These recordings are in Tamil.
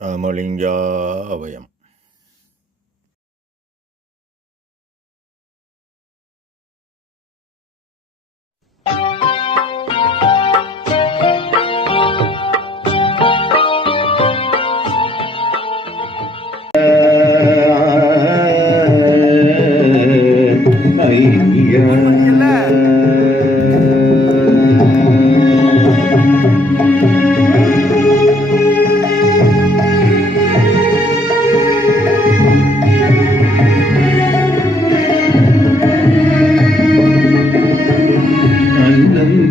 ராமலிங்காவயம்.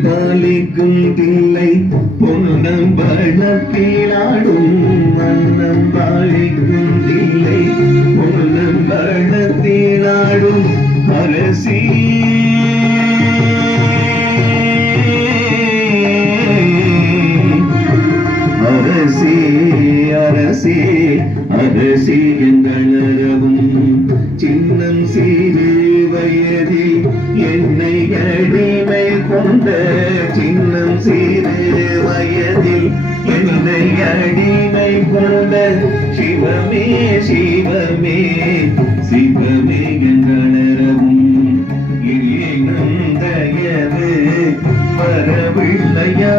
பாலிக்கும் தில்லை பொன்னம் பழத்திலாடும் மன்னம் பாலிக்கும் தில்லை பொன்னம் பழத்திலாடும் அரசி அரசி அரசி அரசி எங்களவும் சின்னம் சீரு வயதில் என்னை அடிமை கொண்ட சின்னம் சீரு வயதில் என்னை அடிமை கொண்ட சிவமே சிவமே சிவமே எங்களவும் இல்லையும் தயவு வரவில்லையா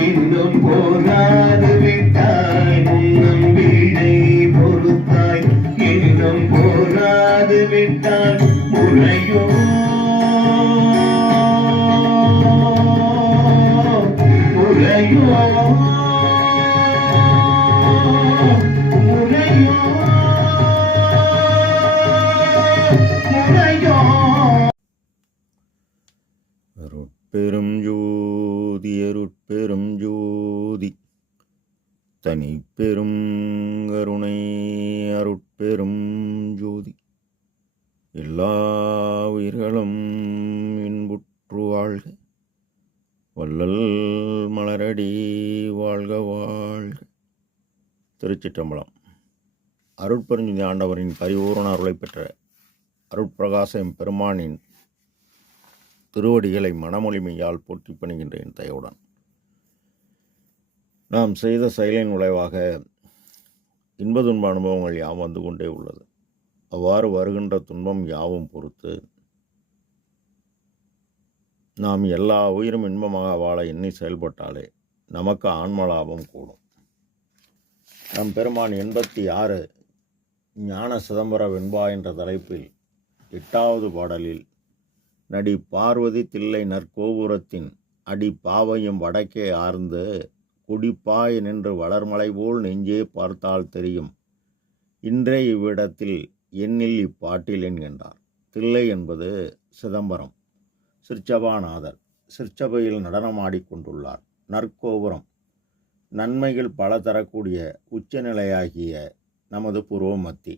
இன்னும் போராது விட்டாய் முன்னம் வீடை பொறுத்தாய் இன்னும் போராது விட்டாய் முறையோ முறையோ முறையோ முறையோ அருட்பெரும் ஜோதி அருட்பெரும் ஜோதி தனிப்பெரும் கருணை அருட்பெரும் ஜோதி எல்லா உயிர்களும் இன்புற்று வாழ்க வள்ளல் மலரடி வாழ்க வாழ்க. திருச்சிற்றம்பலம். அருட்பெருஞ்சுதி ஆண்டவரின் பரிபூரண அருளை பெற்ற அருட்பிரகாசம் பெருமானின் திருவடிகளை மனமொழிமையால் போற்றி பணிகின்றேன் தயவுடன். நாம் செய்த செயலின் விளைவாக இன்ப துன்ப அனுபவங்கள் யாவும் வந்து கொண்டே உள்ளது. அவ்வாறு வருகின்ற துன்பம் யாவும் பொறுத்து நாம் எல்லா உயிரும் இன்பமாக வாழ எண்ணி செயல்பட்டாலே நமக்கு ஆன்ம லாபம் கூடும். நம் பெருமான் 86 ஞான சிதம்பர வெண்பா என்ற தலைப்பில் 8வது பாடலில் நடி பார்வதி தில்லை நற்கோபுரத்தின் அடி பாவையும் வடக்கே ஆர்ந்து குடிப்பாய் நின்று வளர்மலை போல் நெஞ்சே பார்த்தால் தெரியும் இன்றே இவ்விடத்தில் எண்ணில் இப்பாட்டில் என்கின்றார். தில்லை என்பது சிதம்பரம். சிற்சபாநாதர் சிற்சபையில் நடனமாடிக்கொண்டுள்ளார். நற்கோபுரம் நன்மைகள் பல தரக்கூடிய உச்சநிலையாகிய நமது புருவமத்தி.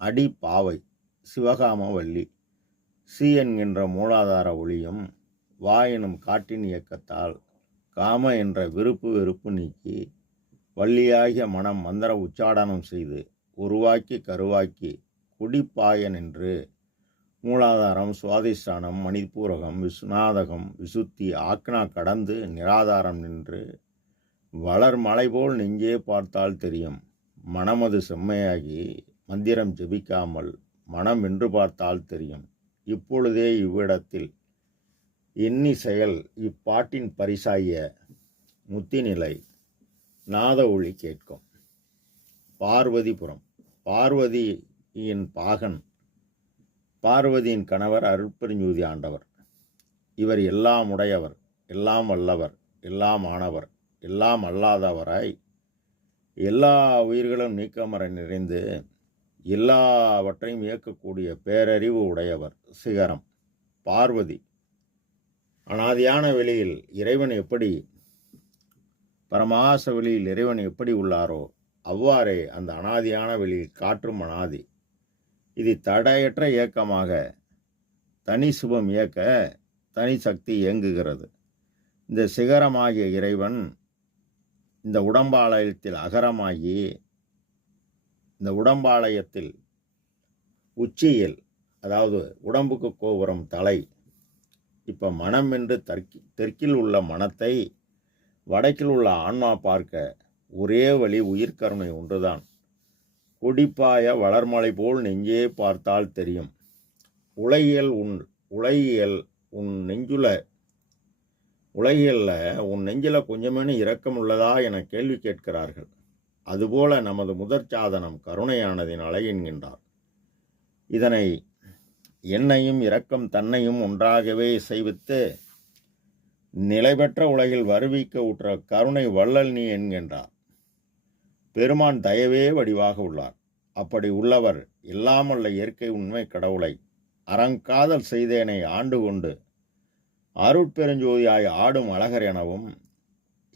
அடி பாவை சிவகாம வள்ளி. சி என்கின்ற மூலாதார ஒளியும் வா எனும் காற்றின் இயக்கத்தால் காம என்ற விருப்பு வெறுப்பு நீக்கி வள்ளியாகிய மனம் மந்திர உச்சாடனம் செய்து உருவாக்கி கருவாக்கி குடிப்பாயன் என்று மூலாதாரம் சுவாதிஷ்டானம் மணிப்பூரகம் விசுநாதகம் விசுத்தி ஆக்னா கடந்து நிராதாரம் நின்று வளர் மலை போல் நெஞ்சே பார்த்தால் தெரியும் மனமது செம்மையாகி மந்திரம் ஜெபிக்காமல் மனம் வென்று பார்த்தால் தெரியும் இப்பொழுதே இவ்விடத்தில் எண்ணி செயல் இப்பாட்டின் பரிசாய முத்திநிலை நாத ஒளி கேட்கும். பார்வதிபுரம் பார்வதியின் பாகன் பார்வதியின் கணவர் அருட்பெருஞ்சுதி ஆண்டவர். இவர் எல்லாம் உடையவர், எல்லாம் வல்லவர், எல்லாம் ஆனவர், எல்லாம் அல்லாதவராய் எல்லா உயிர்களும் நீக்கமர நிறைந்து எல்லாவற்றையும் இயக்கக்கூடிய பேரறிவு உடையவர். சிகரம் பார்வதி. அனாதியான வெளியில் இறைவன் எப்படி பரமாச வெளியில் இறைவன் எப்படி உள்ளாரோ அவ்வாறே அந்த அனாதியான வெளியில் காற்றும் அனாதி. இது தடையற்ற இயக்கமாக தனி சுபம் இயக்க தனி சக்தி இயங்குகிறது. இந்த சிகரமாகிய இறைவன் இந்த உடம்பாளையத்தில் அகரமாகி இந்த உடம்பாளையத்தில் உச்சியில், அதாவது உடம்புக்கு கோபுரம் தலை. இப்போ மனம் என்று தெற்கில் உள்ள மனத்தை வடக்கில் உள்ள ஆன்மா பார்க்க ஒரே வழி உயிர்கருணை ஒன்றுதான். கொடிப்பாய வளர்மலை போல் நெஞ்சே பார்த்தால் தெரியும். உலகியல் உன் நெஞ்சில் கொஞ்சமேனு இரக்கம் உள்ளதா என கேள்வி கேட்கிறார்கள். அதுபோல நமது முதற் சாதனம் கருணையானதின் அலை என்கின்றார். இதனை என்னையும் இரக்கம் தன்னையும் ஒன்றாகவே செய்வித்து நிலைபெற்ற உலகில் வருவிக்க உற்ற கருணை வள்ளல் நீ என்கின்றார். பெருமான் தயவே வடிவாக உள்ளார். அப்படி உள்ளவர் எல்லாமல்ல இயற்கை உண்மை கடவுளை அறங்காதல் செய்தேனை ஆண்டு கொண்டு அருட்பெருஞ்சோதியாய் ஆடும் அழகர் எனவும்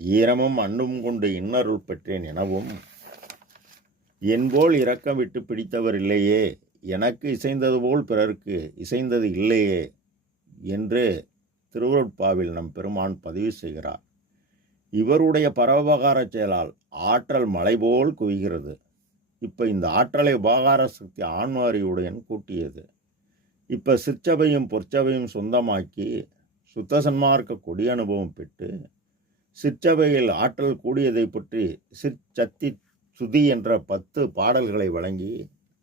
ஈரமும் அன்றும் கொண்டு இன்னருள் பெற்றேன் எனவும் என்போல் இரக்கம் விட்டு பிடித்தவர் இல்லையே, எனக்கு இசைந்தது போல் பிறருக்கு இசைந்தது இல்லையே என்று திருவருட்பாவில் நம் பெருமான் பதிவு செய்கிறார். இவருடைய பரோபகார செயலால் ஆற்றல் மலை போல் குவிகிறது. இப்போ இந்த ஆற்றலை உபகார சக்தி ஆன்மாரியுடன் கூட்டியது. இப்போ சிற்சபையும் பொற்சபையும் சொந்தமாக்கி சுத்த சன்மார்க்க கொடி அனுபவம் பெற்று சிற்சபையில் ஆற்றல் கூடியதை பற்றி சிற்சத்தி சுதி என்ற 10 பாடல்களை வழங்கி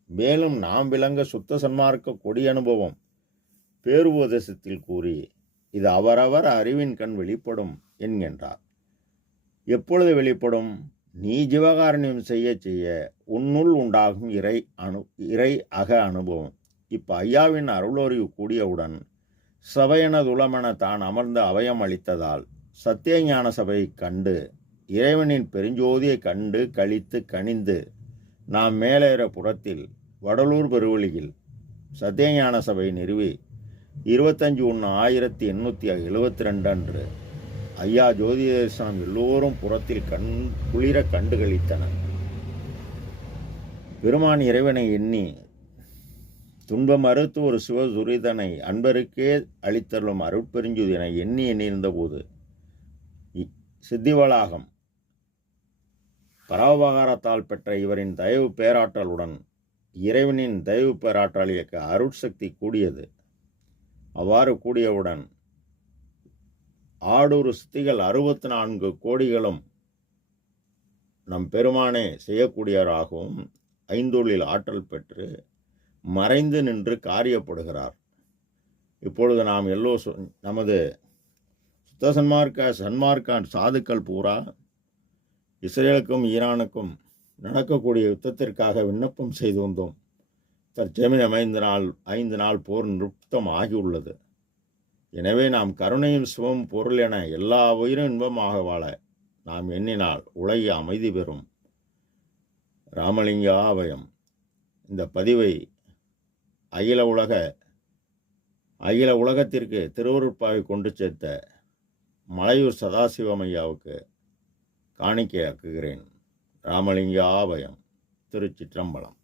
மேலும் நாம் விளங்க சுத்த சன்மார்க்க கொடி அனுபவம் பேருபதேசத்தில் கூறி இது அவரவர் அறிவின் கண் வெளிப்படும் என்கின்றார். எப்பொழுது வெளிப்படும்? நீ ஜீவகாரண்யம் செய்ய செய்ய உன்னுள் உண்டாகும் இறை அக அனுபவம். இப்போ ஐயாவின் அருளறிவு கூடியவுடன் சபையெனதுளமென தான் அமர்ந்து அபயம் அளித்ததால் சத்தியஞான சபையை கண்டு இறைவனின் பெருஞ்சோதியை கண்டு கழித்து கனிந்து நாம் மேலேற புறத்தில் வடலூர் பெருவழியில் சத்தியஞான சபை நிறுவி 25/1/1872 அன்று ஐயா ஜோதி தரிசனம் எல்லோரும் புறத்தில் குளிர கண்டுகளித்தனர். பெருமான் இறைவனை எண்ணி துன்பம் அறுத்து ஒரு சிவதுரிதனை அன்பருக்கே அளித்தருளும் அருட்பெருஞ்சுதினை எண்ணி எண்ணியிருந்தபோது சித்திவளாகம் பரோபகாரத்தால் பெற்ற இவரின் தயவு பேராற்றலுடன் இறைவனின் தயவு பேராற்றல் இயக்க அருட்சக்தி கூடியது. அவ்வாறு கூடியவுடன் ஆடூறு சித்திகள் 64 கோடிகளும் நம் பெருமானே செய்யக்கூடியவராகவும் ஐந்தொழில் ஆற்றல் பெற்று மறைந்து நின்று காரியப்படுகிறார். இப்பொழுது நாம் நமது சுத்த சன்மார்க்க சாதுக்கள் பூரா இஸ்ரேலுக்கும் ஈரானுக்கும் நடக்கக்கூடிய யுத்தத்திற்காக விண்ணப்பம் செய்து வந்தோம். தற்சமயம் 5 நாள் போர் நிறுத்தம் ஆகியுள்ளது. எனவே நாம் கருணையும் சிவம் பொருள் என எல்லா உயிரும் இன்பமாக வாழ நாம் எண்ணினால் உலகி அமைதி பெறும். ராமலிங்கா அபயம். இந்த பதிவை அகில உலகத்திற்கு திருவருட்பாவை கொண்டு சேர்த்த மலையூர் சதாசிவமையாவுக்கு காணிக்கையாக்குகிறேன். ராமலிங்கா அபயம். திருச்சிற்றம்பலம்.